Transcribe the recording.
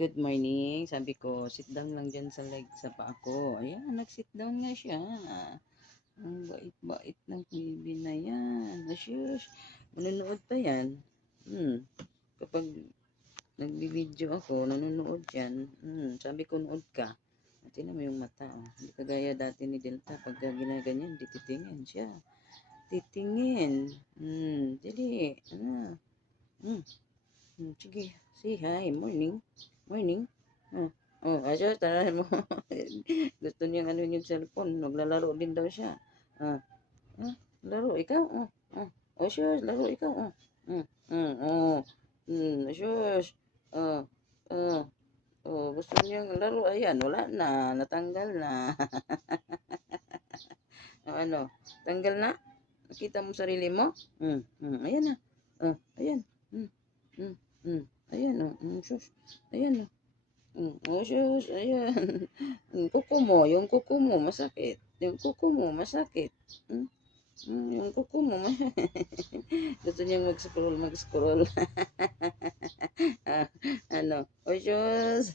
Good morning. Sabi ko, sit down lang dyan sa leg sa paa ko. Ayan, nag-sit down na siya. Ang bait-bait ng baby na yan. Asyush, manonood pa yan. Kapag nagbibideo ako, nanonood yan. Sabi ko, nood ka. Tingnan mo yung mata. Oh. Hindi kagaya dati ni Delta. Pagka ginaganyan, di titingin siya. Titingin. Dili. Sige. Say hi. Morning. Morning. Asya, tara mo. Gusto niyang ano yung cellphone. Naglalaro din daw siya. Laro ikaw. Sure, laro ikaw. Sure. Gusto niyang laro. Ayan, wala na. Natanggal na. Ano? Tanggal na? Nakita mo sarili mo? Ayan na. Ayan. Ayan, shush. Ayan, shush. Ayan. Yung kuko mo, masakit. Yung kuko mo, masakit. Yung kuko mo, gusto niyang mag-scroll. Ano? Shush.